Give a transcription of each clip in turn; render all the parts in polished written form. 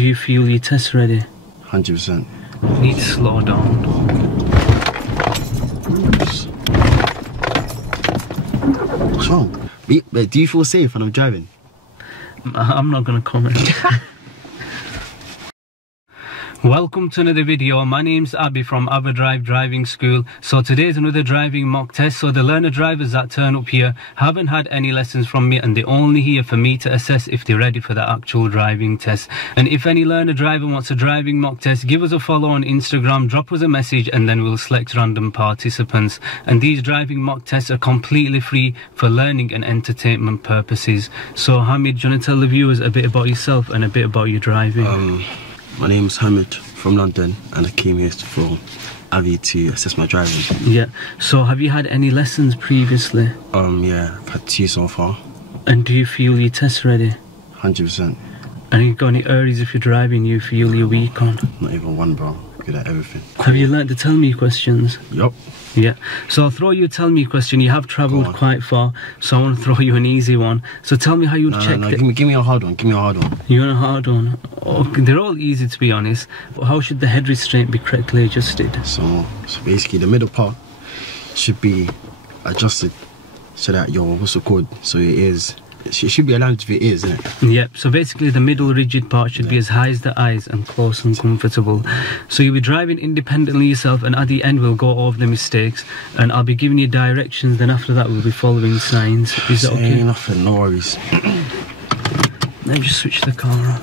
Do you feel your test ready? 100%. You need to slow down. What's wrong? Wait, do you feel safe when I'm driving? I'm not gonna comment. Welcome to another video. My name's Abby from Aberdrive Driving School. So today's another driving mock test. So the learner drivers that turn up here haven't had any lessons from me, and they're only here for me to assess if they're ready for the actual driving test. And if any learner driver wants a driving mock test, give us a follow on Instagram, drop us a message, and then we'll select random participants. And these driving mock tests are completely free for learning and entertainment purposes. So Hamid, do you want to tell the viewers a bit about yourself and a bit about your driving? My name's Hamid from London, and I came here for Abby to assess my driving. Yeah. So have you had any lessons previously? Yeah, I've had 2 so far. And do you feel your test ready? 100%. And you got any areas if you're driving you feel you're weak on? Not even one, bro. Good at everything. Have you learnt the tell me questions? Yup. Yeah. So I'll throw you a tell me question. You have travelled quite far, so I want to throw you an easy one. So tell me how you'd check it. Give me a hard one. Give me a hard one. You want a hard one? Okay, they're all easy to be honest. But how should the head restraint be correctly adjusted? So basically the middle part should be adjusted so that your, what's it called? So it should be aligned with your ears, isn't it? Yep, so basically the middle rigid part should be as high as the eyes and close and comfortable. So you'll be driving independently yourself, and at the end we'll go over the mistakes and I'll be giving you directions, then after that we'll be following signs. Is that okay? Nothing, no worries. Let me just switch the camera.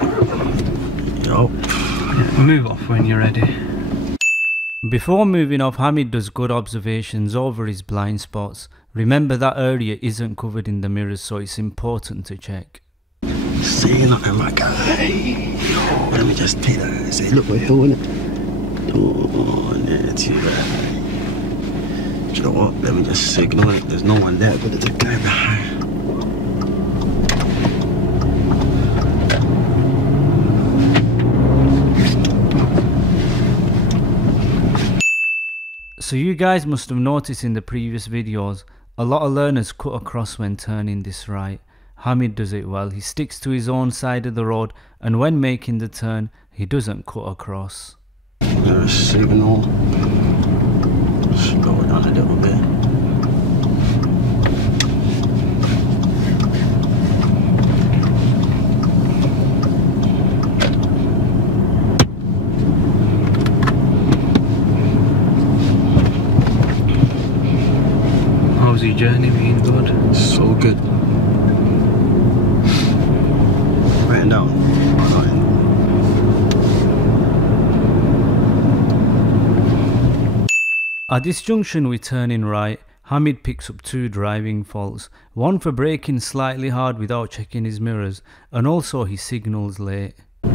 Yup. Yeah, move off when you're ready. Before moving off, Hamid does good observations over his blind spots. Remember that area isn't covered in the mirrors, so it's important to check. Say nothing, my guy. Let me just take that and say, look, we're here, innit? Oh, yeah, too bad. Do you know what? Let me just signal it. There's no one there, but there's a guy behind. So you guys must have noticed in the previous videos, a lot of learners cut across when turning this right. Hamid does it well. He sticks to his own side of the road, and when making the turn, he doesn't cut across. Signal. Slow it down a little bit. How's your journey been, good? So good. Writing down. At this junction we turn in right. Hamid picks up 2 driving faults. One for braking slightly hard without checking his mirrors, and also he signals late. Let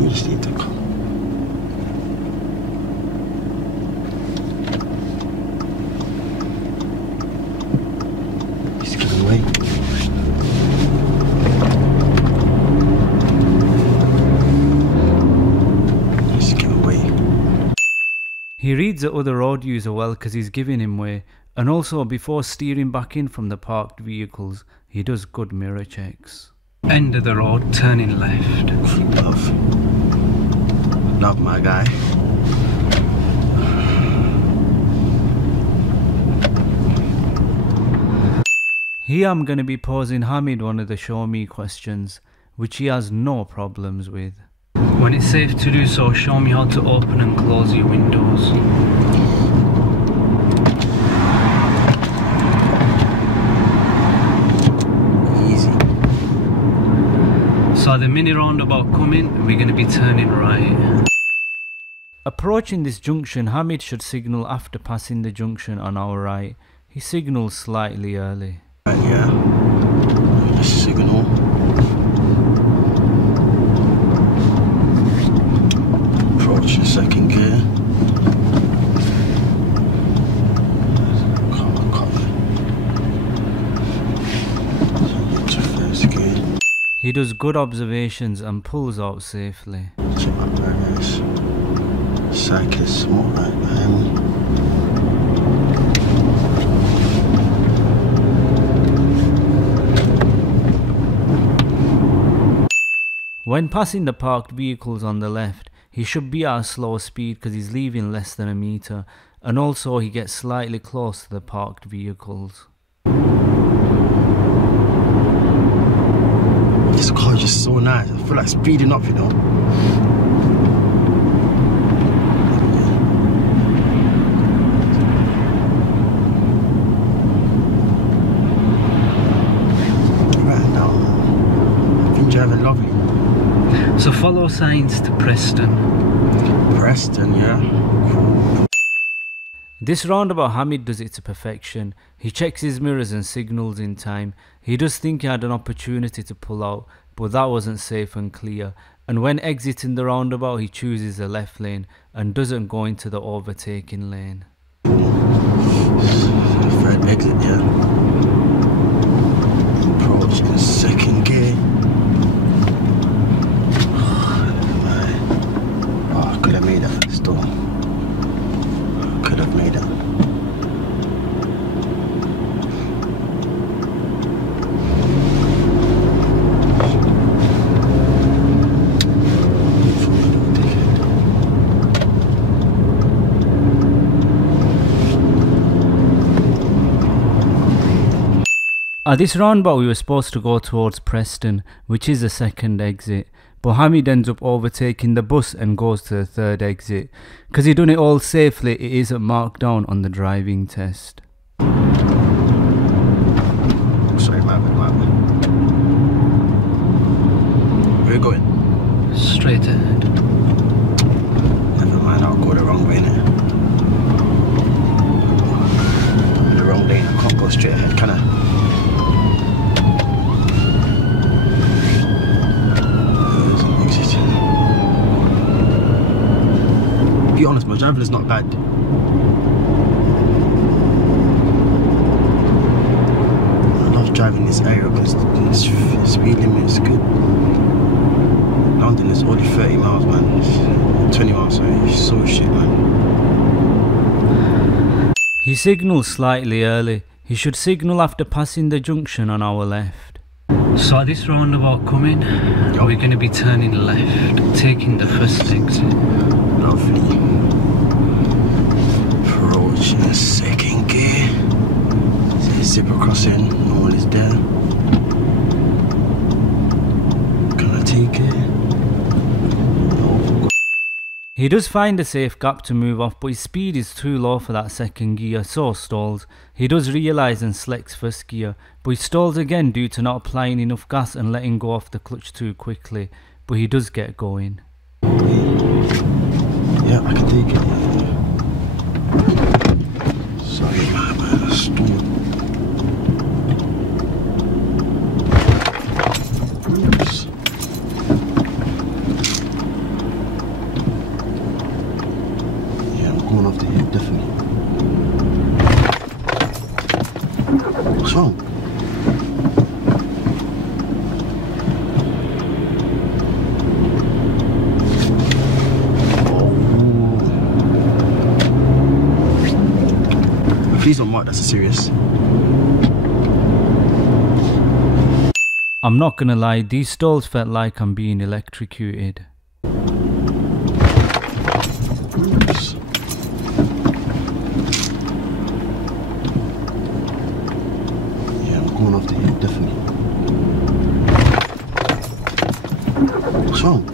me just need to come. He's giving away. He's giving away. He reads the other road user well because he's giving him way, and also before steering back in from the parked vehicles, he does good mirror checks. End of the road, turning left. Love my guy. Here I'm going to be posing Hamid one of the show me questions, which he has no problems with. When it's safe to do so, show me how to open and close your windows. Easy. So the mini roundabout coming, we're going to be turning right. Approaching this junction, Hamid should signal after passing the junction on our right. He signals slightly early. Yeah. Just signal. Approach the second gear. To first gear. He does good observations and pulls out safely. Check my progress. Cyclist small right behind me. When passing the parked vehicles on the left, he should be at a slower speed because he's leaving less than a meter, and also he gets slightly close to the parked vehicles. This car is just so nice. I feel like speeding up, you know. Right now, I've been driving lovely. So follow signs to Preston. Preston, yeah. Cool. This roundabout, Hamid does it to perfection. He checks his mirrors and signals in time. He does think he had an opportunity to pull out, but that wasn't safe and clear. And when exiting the roundabout, he chooses the left lane and doesn't go into the overtaking lane. Third exit, yeah. Approach in second gear. Oh, I could have made that still. Could have made it. At this roundabout we were supposed to go towards Preston, which is the second exit, but Hamid ends up overtaking the bus and goes to the third exit. Because he done it all safely, it isn't marked down on the driving test. Sorry, my bad. Where are you going? Straight ahead. Never mind, I'll go the wrong way now. The wrong lane, I can't go straight ahead, can I? Be honest, my driving is not bad. I love driving this area because the speed limit is good. London is only 30 miles, man. It's 20 miles, sorry. It's so shit, man. He signals slightly early. He should signal after passing the junction on our left. So at this roundabout coming, we're going to be turning left, taking the first exit. Lovely. Approach in the second gear. Zebra crossing, no one is there. Can I take it? No. He does find a safe gap to move off, but his speed is too low for that second gear, so stalls. He does realise and selects first gear, but he stalls again due to not applying enough gas and letting go off the clutch too quickly, but he does get going. Yeah, I can take it. Sorry, man, I stalled. Oops. Yeah, I'm going off the hip, definitely. What's wrong? Please don't mark, that's a serious. I'm not gonna lie, these stalls felt like I'm being electrocuted. Oops. Yeah, I'm going off the hip, definitely. What's wrong?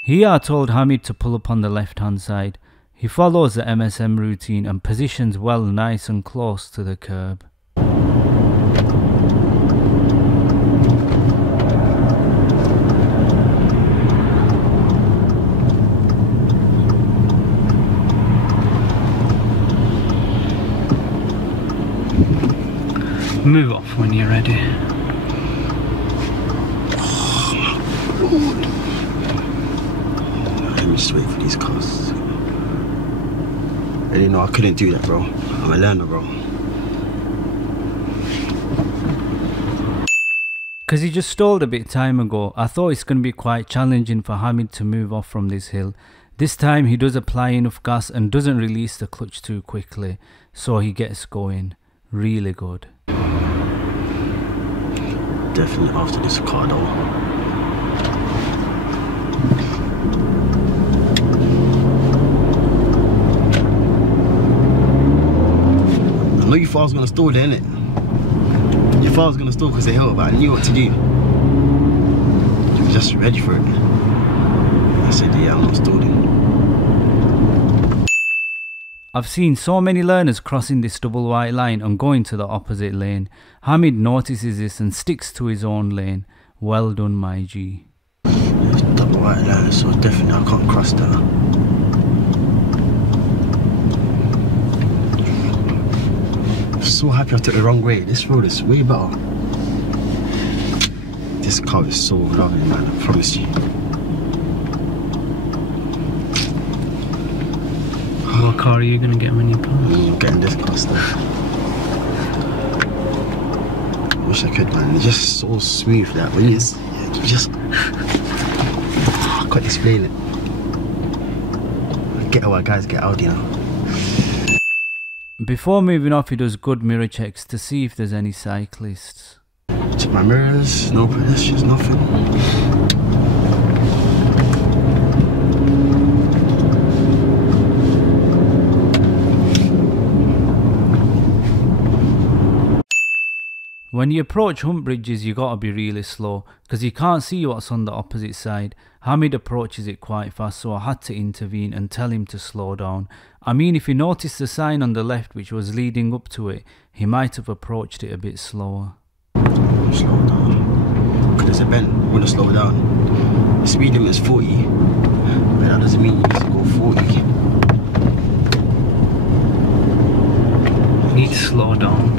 Here I told Hamid to pull up on the left hand side. He follows the Msm routine and positions well nice and close to the curb. Move off when you're ready. Let me just wait for these cars. I didn't know I couldn't do that, bro. I'm a learner, bro. Because he just stalled a bit time ago, I thought it's going to be quite challenging for Hamid to move off from this hill. This time he does apply enough gas and doesn't release the clutch too quickly, so he gets going. Really good. Definitely after this car though. I know you thought I was gonna stall there, innit? You thought I was gonna stall because they helped, but I knew what to do. You were just ready for it. I said, yeah, I'm not stalling. I've seen so many learners crossing this double white line and going to the opposite lane. Hamid notices this and sticks to his own lane. Well done, my G. It's double white line, so definitely I can't cross that. I'm so happy I took the wrong way. This road is way better. This car is so lovely, man, I promise you. What car are you going to get when you pass? I'm getting this car stuff. Wish I could, man. It's just so smooth that when it's just I can't explain it. I get how our guys get Audi now. Before moving off, he does good mirror checks to see if there's any cyclists. Check my mirrors, no pedestrians, nothing. When you approach hump bridges, you gotta be really slow because you can't see what's on the opposite side. Hamid approaches it quite fast, so I had to intervene and tell him to slow down. I mean, if he noticed the sign on the left which was leading up to it, he might have approached it a bit slower. Slow down. Because there's a bend, I'm gonna slow down. The speed limit is 40, but that doesn't mean you need to go 40. You need to slow down.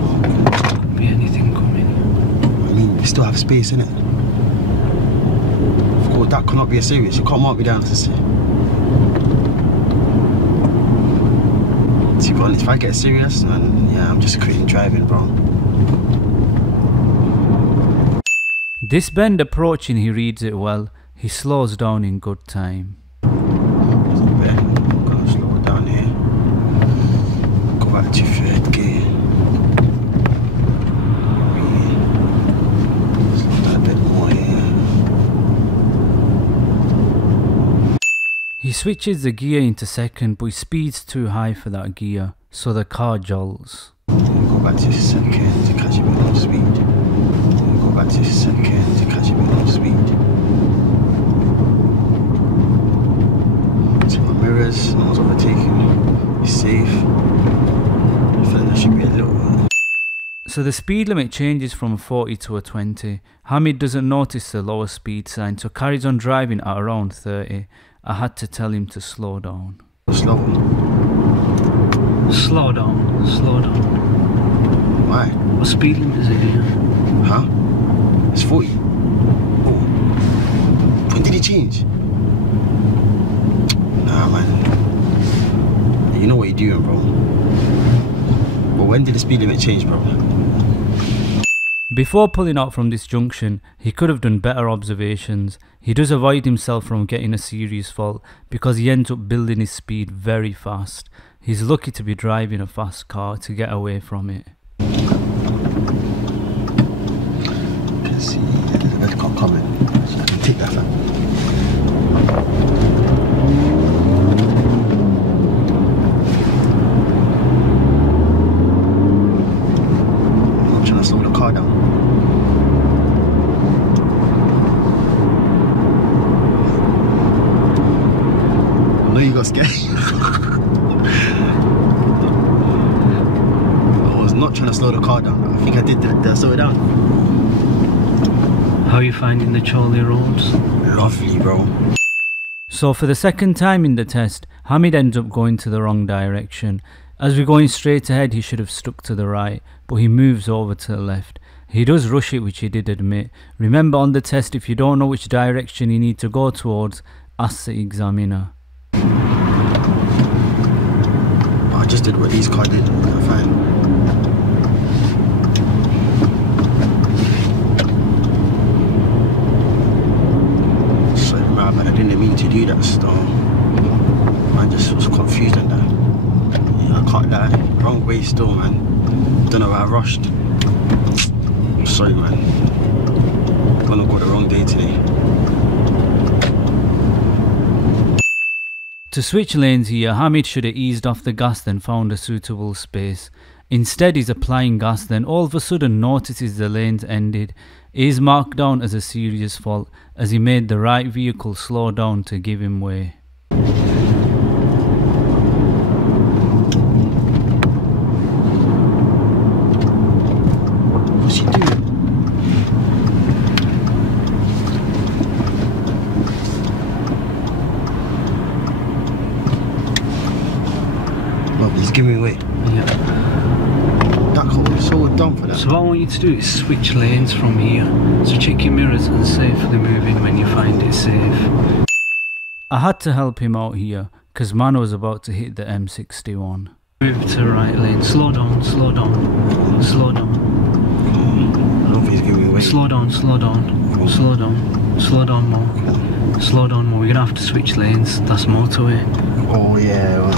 Could be anything coming. I mean, we still have space, innit? Of course, that cannot be a serious. You can't mark me down to see. To be honest, if I get serious, then yeah, I'm just quitting driving, bro. This bend approaching, he reads it well. He slows down in good time. There's a bend. I'm gonna slow it down here. Go back to third gear. Slow down a bit more here. He switches the gear into second, but his speed's too high for that gear, so the car jolts. Go back to second to catch a bit more speed. Go back to second to catch a bit more speed. Check my mirrors, no one's overtaking me. It's safe. I feel like there should be a little. So the speed limit changes from a 40 to a 20. Hamid doesn't notice the lower speed sign, so carries on driving at around 30. I had to tell him to slow down. Slow. Slow down, slow down. Why? What speed limit is it here? Huh? It's 40. Oh. When did it change? Nah, man. You know what you're doing, bro. But when did the speed limit change, bro? Before pulling out from this junction, he could have done better observations. He does avoid himself from getting a serious fault because he ends up building his speed very fast. He's lucky to be driving a fast car to get away from it. You can see there's a red car coming, so I can take that. I'm trying to slow the car down. I know you got scared. I was not trying to slow the car down. I think I did that. Did I slow it down? How are you finding the Chorley roads? Lovely, bro. So for the second time in the test, Hamid ends up going to the wrong direction. As we're going straight ahead, he should have stuck to the right, but he moves over to the left. He does rush it, which he did admit. Remember on the test, if you don't know which direction you need to go towards, ask the examiner. I just did what these cars did. Fine. Sorry, man, I didn't mean to do that stuff. way still, man. Don't know why I rushed. I'm sorry, man. Gonna go the wrong day today. To switch lanes here, Hamid should have eased off the gas then found a suitable space. Instead he's applying gas, then all of a sudden notices the lane's ended. It is marked down as a serious fault as he made the right vehicle slow down to give him way. What's he doing? Look, he's giving me away. Yeah. That car was so dumb for that. So what I want you to do is switch lanes from here. So check your mirrors and safely move in when you find it safe. I had to help him out here because man was about to hit the M61. Move to right lane. Slow down, slow down, slow down. I don't think he's giving me away. Slow down, slow down, slow down, slow down more. Slow down more. We're gonna have to switch lanes. That's motorway. Oh yeah. Well.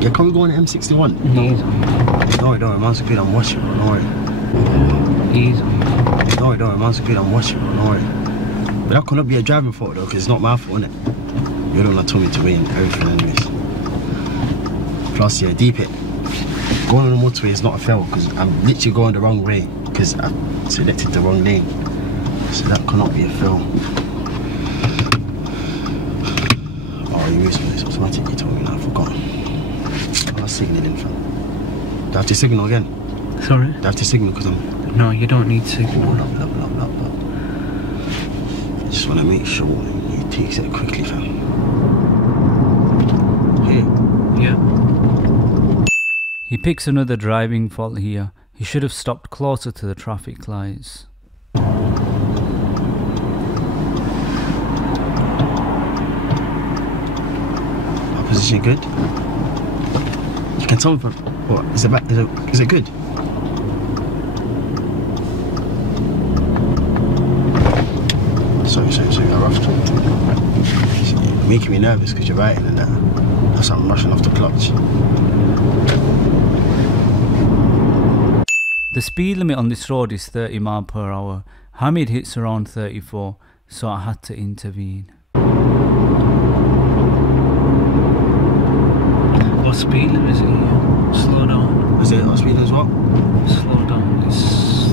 Yeah, can we go on the M61? Easy. Don't worry, man's good, I'm watching, bro, don't worry. Easy. Don't worry, man's good, I'm watching, bro, don't worry. But that cannot be a driving fault though, because it's not my fault, innit? You're the one that told me to wait and everything anyways. Plus, yeah, deep it. Going on the motorway is not a fail, because I'm literally going the wrong way, because I selected the wrong lane. So that cannot be a fail. Oh, you missed me, it's automatic, you told me, I forgot. I'm signaling, fam. Do I have to signal again? Sorry? Do I have to signal because I'm... No, you don't need signal. I just want to make sure he takes it quickly, fam. Here. Yeah. He picks another driving fault here. He should have stopped closer to the traffic lights. My position good? You can tell me, what, is it good? Sorry, I rushed. You're making me nervous because you're writing and that. That's why I'm rushing off the clutch. The speed limit on this road is 30 mph. Hamid hits around 34, so I had to intervene. What speed limit is it here? Slow down. Is it what speed as well? Slow down. It's...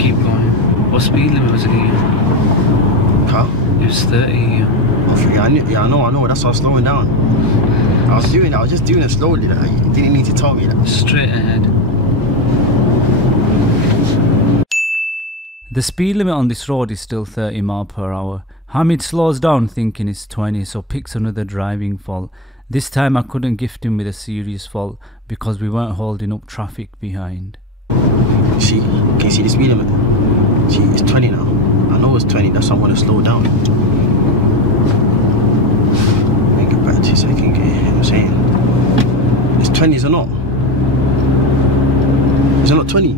keep going. What speed limit was it here? Car? It was 30 here. Oh, yeah, I know. That's why I was slowing down. I was just doing it slowly. Like, you didn't need to tell me that. Straight ahead. The speed limit on this road is still 30 mph. Hamid slows down thinking it's 20, so picks another driving fault. This time I couldn't gift him with a serious fault because we weren't holding up traffic behind. See, can you see the speed limit? See, it's 20 now. I know it's 20, that's why I want to slow down. Let me get back to you so I can get what I'm saying. It's 20, is it not? Is it not 20?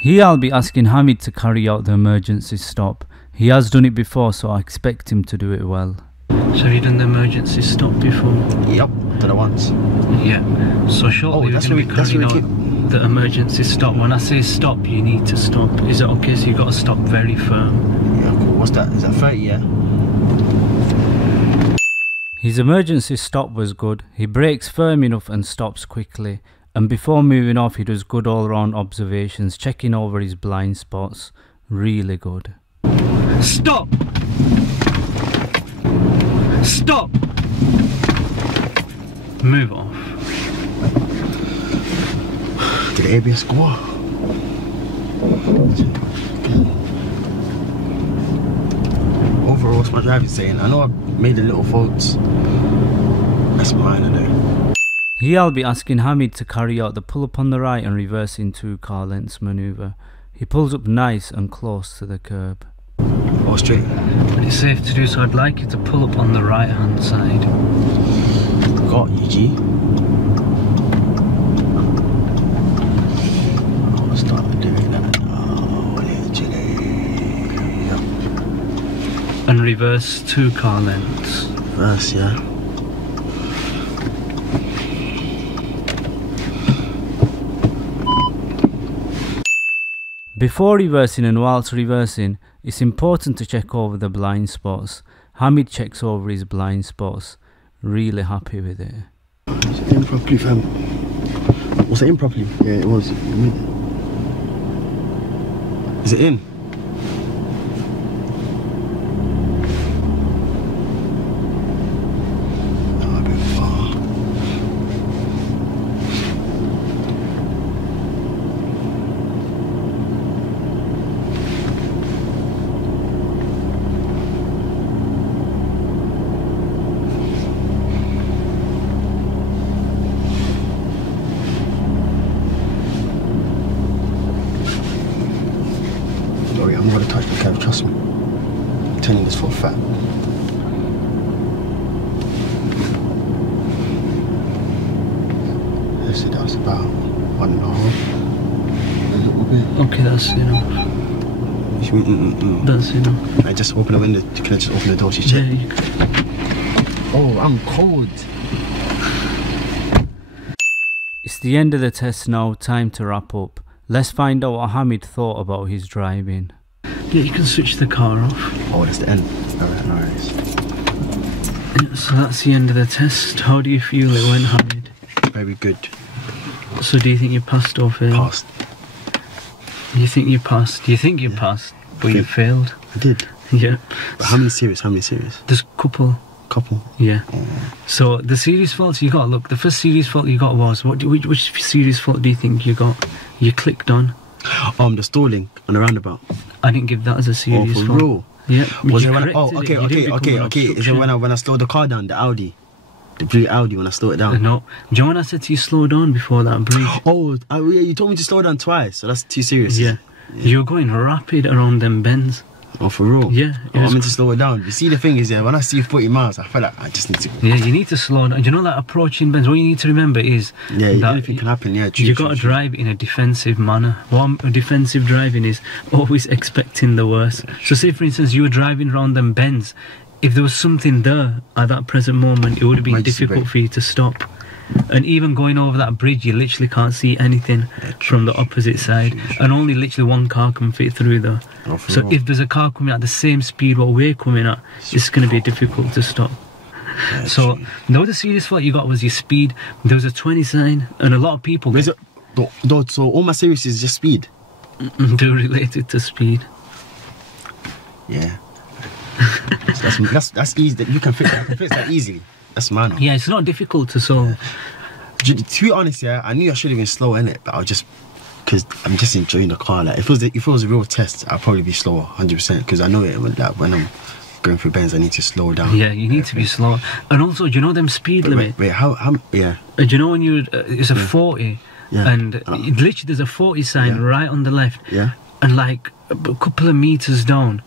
Here I'll be asking Hamid to carry out the emergency stop. He has done it before, so I expect him to do it well. So have you done the emergency stop before? Yep, done it once. Yeah, so shortly we're going to be carrying out the emergency stop. When I say stop, you need to stop. Is it okay? So you've got to stop very firm. Yeah, cool. What's that? Is that 30, yeah? His emergency stop was good. He brakes firm enough and stops quickly. And before moving off, he does good all-round observations, checking over his blind spots. Really good. Stop! Stop! Move off. Did the ABS go off? Overall, what's my driving saying? I know I made the little faults. That's minor though. Here I'll be asking Hamid to carry out the pull up on the right and reverse in 2 car lengths manoeuvre. He pulls up nice and close to the curb. Oh, straight. But it's safe to do so. I'd like you to pull up on the right hand side. Got you, G. Oh, start doing that. Oh, literally. Yep. And reverse 2 car lengths. Reverse, yeah. Before reversing and whilst reversing, it's important to check over the blind spots. Hamid checks over his blind spots. Really happy with it. Is it in properly, fam? Was it in properly? Yeah, it was. Is it in? Oh, a bit far. I'm gonna touch the curve, trust me. I'm telling you this for a fact. Let's see, that's about 1.5. A little bit. Okay, that's enough. That's enough. Can I just open the window? Can I just open the door? She's Yeah, checking. you can. Oh, I'm cold. It's the end of the test now, time to wrap up. Let's find out what Hamid thought about his driving. Yeah, you can switch the car off. Oh, that's the end. Alright, nice. Yeah, so that's the end of the test. How do you feel it went, Hamid? Very good. So do you think you passed or failed? Passed. You think you passed? You think you passed, but you failed? I did. Yeah. But how many series? How many series? There's a couple. Couple. Yeah. So the series faults you got, look, the first series fault you got was, which series fault do you think you got? You clicked on? The stalling on the roundabout. I didn't give that as a series fault. Real? Yeah. Was it when okay. Is it when I slowed the car down, the Audi? The blue Audi when I slowed it down? No. Do you know when I said to you slow down before that bridge? Oh, yeah, you told me to slow down twice, so that's too serious. Yeah. You were going rapid around them bends. Oh, for real? Yeah. I meant to slow it down. You see, the thing is, yeah, when I see 40 miles, I feel like I just need to... Yeah, you need to slow down. You know, like approaching bends, what you need to remember is... Yeah, anything can happen, yeah. You got to drive in a defensive manner. What defensive driving is always expecting the worst. So say, for instance, you were driving around them bends. If there was something there at that present moment, it would have been difficult for you to stop. And even going over that bridge, you literally can't see anything from the opposite side. And only literally one car can fit through there. So if there's a car coming at the same speed what we're coming at, it's going to be difficult to stop. So the other serious fault you got was your speed. There was a 20 sign, and a lot of people... So all my series is just speed? They're related to speed. Yeah. that's easy. You can fix that easily. That's mine. Yeah, it's not difficult to solve. To be honest, yeah, I knew I should have been slow in it, but I was just... Because I'm just enjoying the car. Like, if it was a real test, I'd probably be slower, 100%. Because I know it when I'm going through bends, I need to slow down. Yeah, you need to be slow. And also, do you know them speed limit? Wait, how? Yeah. Do you know when it's a 40, and literally there's a 40 sign right on the left. Yeah. And like a couple of meters down,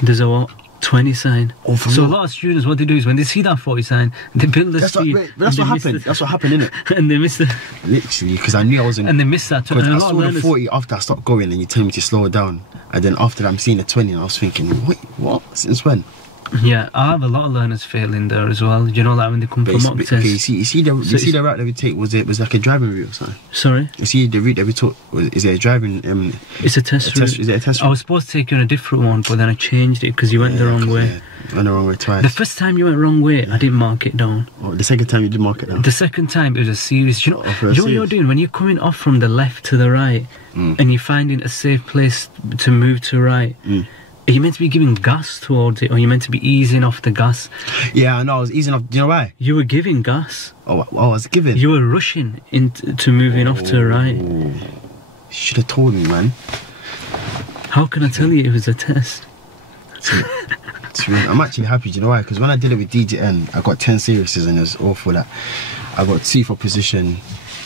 there's a 20 sign. Oh, so a lot of students, what they do is when they see that 40 sign, they build the speed. That's what happened. That's what happened, innit? And they miss it. Literally, because I knew I wasn't. And they missed that. Because I saw the 40 after I stopped going, and you tell me to slow it down. And then after that, I'm seeing the 20, and I was thinking, wait, what? Since when? Yeah, I have a lot of learners failing there as well. Do you know, like when they come for mock tests? Okay, you see the route that we take, was like a driving route or something? Sorry? You see the route that we took, is it a driving... it's a test route. Is it a test route? I was supposed to take you on a different one, but then I changed it because you went the wrong way. Yeah, went the wrong way twice. The first time you went the wrong way, I didn't mark it down. Oh, the second time you did mark it down? The second time it was a series. Do you know, what you're doing? When you're coming off from the left to the right, and you're finding a safe place to move to right, are you meant to be giving gas towards it, or are you meant to be easing off the gas? Yeah, I know, I was easing off. Do you know why? You were giving gas. Oh, I was giving? You were rushing into moving off to the right. You should have told me, man. How can I tell you it was a test? I'm actually happy, do you know why? Because when I did it with DJN, I got 10 series and it was awful. That I got 2 for position,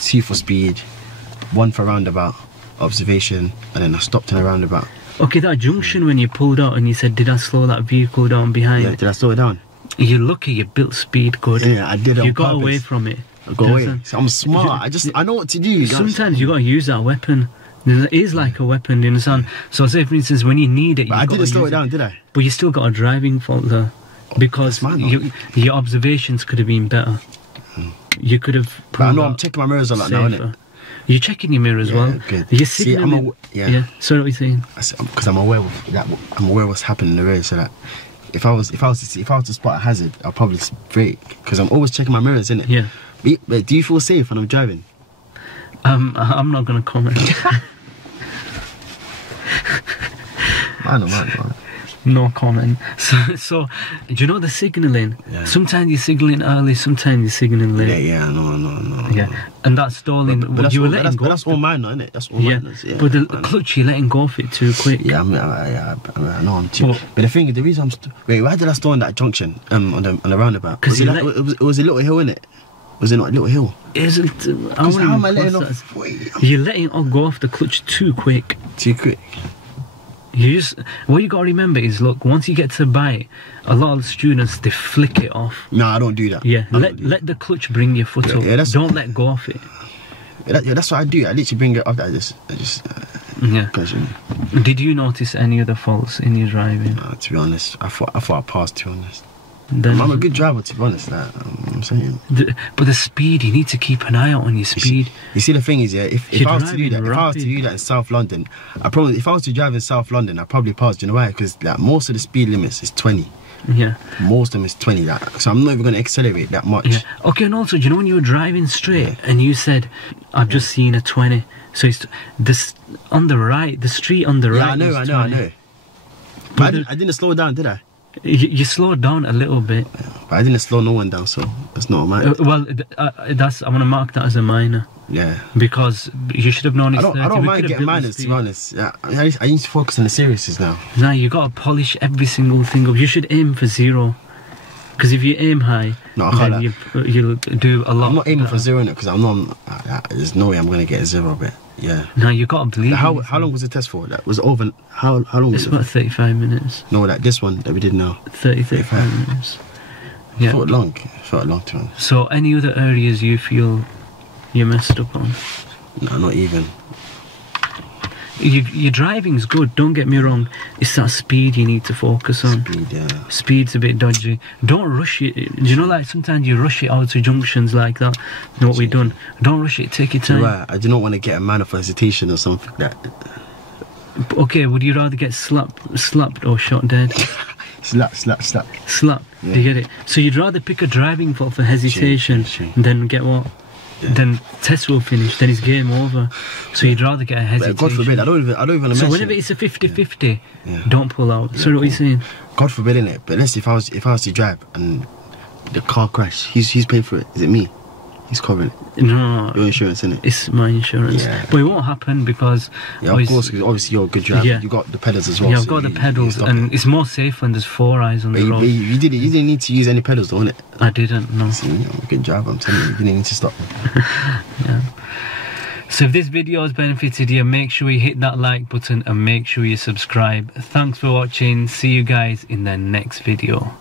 2 for speed, 1 for roundabout, observation, and then I stopped in a roundabout. Okay, that junction when you pulled out and you said, did I slow that vehicle down behind? Yeah, did I slow it down? You're lucky you built speed good. Yeah, I did it on You got purpose. away from it. I got away. So I'm smart. I know what to do. Sometimes you got to use that weapon. It is like a weapon, you understand? So say for instance, when you need it... But I didn't slow it down, did I? But you still got a driving fault there. Because your observations could have been better. You could have. But I know I'm checking my mirrors a lot now, innit? You're checking your mirror as well. Good. You're signaling. Yeah. So what are you saying? Because I'm aware of that. I'm aware of what's happening in the road, so that if I was to spot a hazard, I'll probably brake. Because I'm always checking my mirrors, innit? Yeah. But do you feel safe when I'm driving? I'm not gonna comment. Man. No comment. So do you know the signalling? Yeah. Sometimes you're signalling early, sometimes you're signalling late. Yeah, I know. Yeah, and that's stalling. But that's you were all, letting go. That's all minor, isn't it? That's all minor. Yeah, but the clutch, you're letting go of it too quick. Yeah, I know I'm too. But the thing is, the reason wait, why did I stall in that junction on the roundabout? Because it was a little hill, innit? Was it not a little hill? Isn't? How am I letting off? You're letting go off the clutch too quick. Too quick. What you got to remember is, look, once you get to bite, a lot of students, they flick it off. No, I don't do that. Yeah, let the clutch bring your foot up. Yeah, don't let go of it. Yeah, that's what I do. I literally bring it up. I just yeah. Did you notice any other faults in your driving? No, to be honest, I thought I passed, to be honest. I'm a good driver, to be honest. I'm saying. But the speed, you need to keep an eye out on your speed. You see, the thing is, yeah, if I was to do that, in South London, if I was to drive in South London, I'd probably pass. Do you know why? Because like most of the speed limits is 20. Yeah. Most of them is 20. So I'm not even going to accelerate that much. Yeah. Okay, and also, do you know when you were driving straight and you said, "I've just seen a 20," so it's this on the right, the street on the right. Yeah, I know. But I didn't slow down, did I? You slowed down a little bit. But I didn't slow no one down, so that's not a minor. Well, I'm going to mark that as a minor. Yeah. Because you should have known it's 30. I don't mind getting minors, to be honest. Yeah, I need to focus on the seriousness now. Nah, you got to polish every single thing up. You should aim for 0. Because if you aim high, then you'll do a lot. I'm not aiming for 0 in it, because there's no way I'm going to get a 0, but yeah. No, you got to believe. How long was the test for? That was over. How long was it? It's about 35 minutes. No, this one that we did now. 35 minutes. Yeah. I felt long to me. So, any other areas you feel you messed up on? No, not even. Your driving's good, don't get me wrong. It's that speed you need to focus on. Speed, yeah. Speed's a bit dodgy. Don't rush it. Do you know, like sometimes you rush it out to junctions like that? You know what we've done? Don't rush it, take your time. Right, I do not want to get a manifestation or something like that. Okay, would you rather get slapped or shot dead? Slap. Slap, yeah. Do you get it? So you'd rather pick a driving fault for hesitation than get what? Yeah. Then test will finish, then it's game over. So you'd rather get a hesitation. God forbid, I don't even mention. So whenever it's a 50-50, don't pull out. Yeah, sorry, what are you saying? God forbid, innit? But let's say if I was to drive and the car crash, he's paying for it. Is it me? He's covering it. No. Your insurance, innit? It's my insurance. Yeah. But it won't happen because... Yeah, of course, because obviously you're a good driver. Yeah. You got the pedals as well. Yeah, I've got the pedals, and it's more safe when there's 4 eyes on the road. You didn't need to use any pedals, though, innit? I didn't, no. See, you're a good driver, I'm telling you. You didn't need to stop. Yeah. So if this video has benefited you, make sure you hit that like button and make sure you subscribe. Thanks for watching. See you guys in the next video.